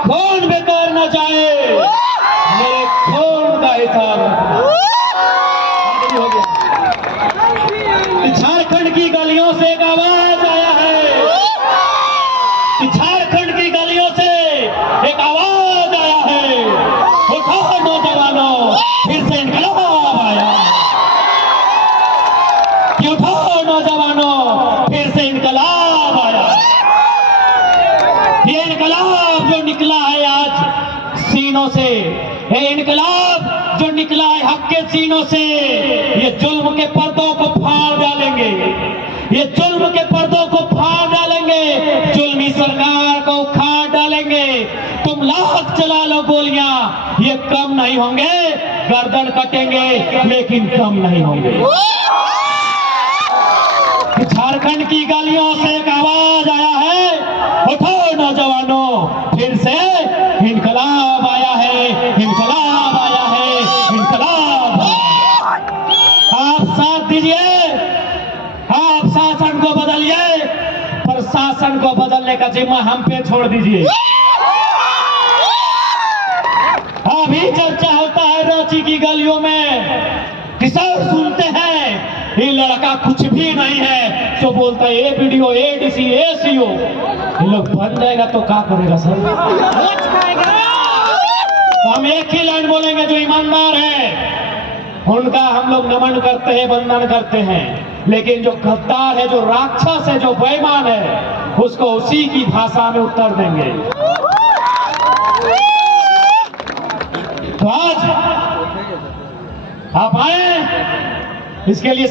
खून बेकार न जाए, मेरे खून का हिसाब हो गया। झारखंड की गलियों से एक आवाज आया है, झारखंड की गलियों से एक आवाज आया है, उठो नौजवानों, फिर से इनकलाब आया। उठो नौजवानों, फिर से इनकलाब आया। ये इनकलाब जो निकला है आज सीनों से, ये इनकलाब जो निकला है हक के सीनों से, ये जुल्म के पर्दों को फाड़ डालेंगे, ये जुल्म के पर्दों को फाड़ डालेंगे, जुल्मी सरकार को उखाड़ डालेंगे। तुम लाख चला लो गोलियां, ये कम नहीं होंगे, गर्दन कटेंगे लेकिन कम नहीं होंगे। झारखंड की गलियों से एक आवाज आया है, उठो नौजवानों, फिर से इनकलाब आया है, इनकलाब आया है, इनकलाब। आप साथ दीजिए, आप शासन को बदलिए, पर शासन को बदलने का जिम्मा हम पे छोड़ दीजिए। अभी चर्चा होता है रांची की गलियों में, किसान सुनते हैं ये लड़का कुछ भी नहीं है, तो बोलता है ए वीडियो एडीसी एसीओ, ये लोग बन जाएगा तो क्या करेगा सर? तो हम एक ही लाइन बोलेंगे, जो ईमानदार है उनका हम लोग नमन करते हैं, वंदन करते हैं, लेकिन जो गद्दार है, जो राक्षस है, जो बेईमान है, उसको उसी की भाषा में उत्तर देंगे। तो आज आप आए, इसके लिए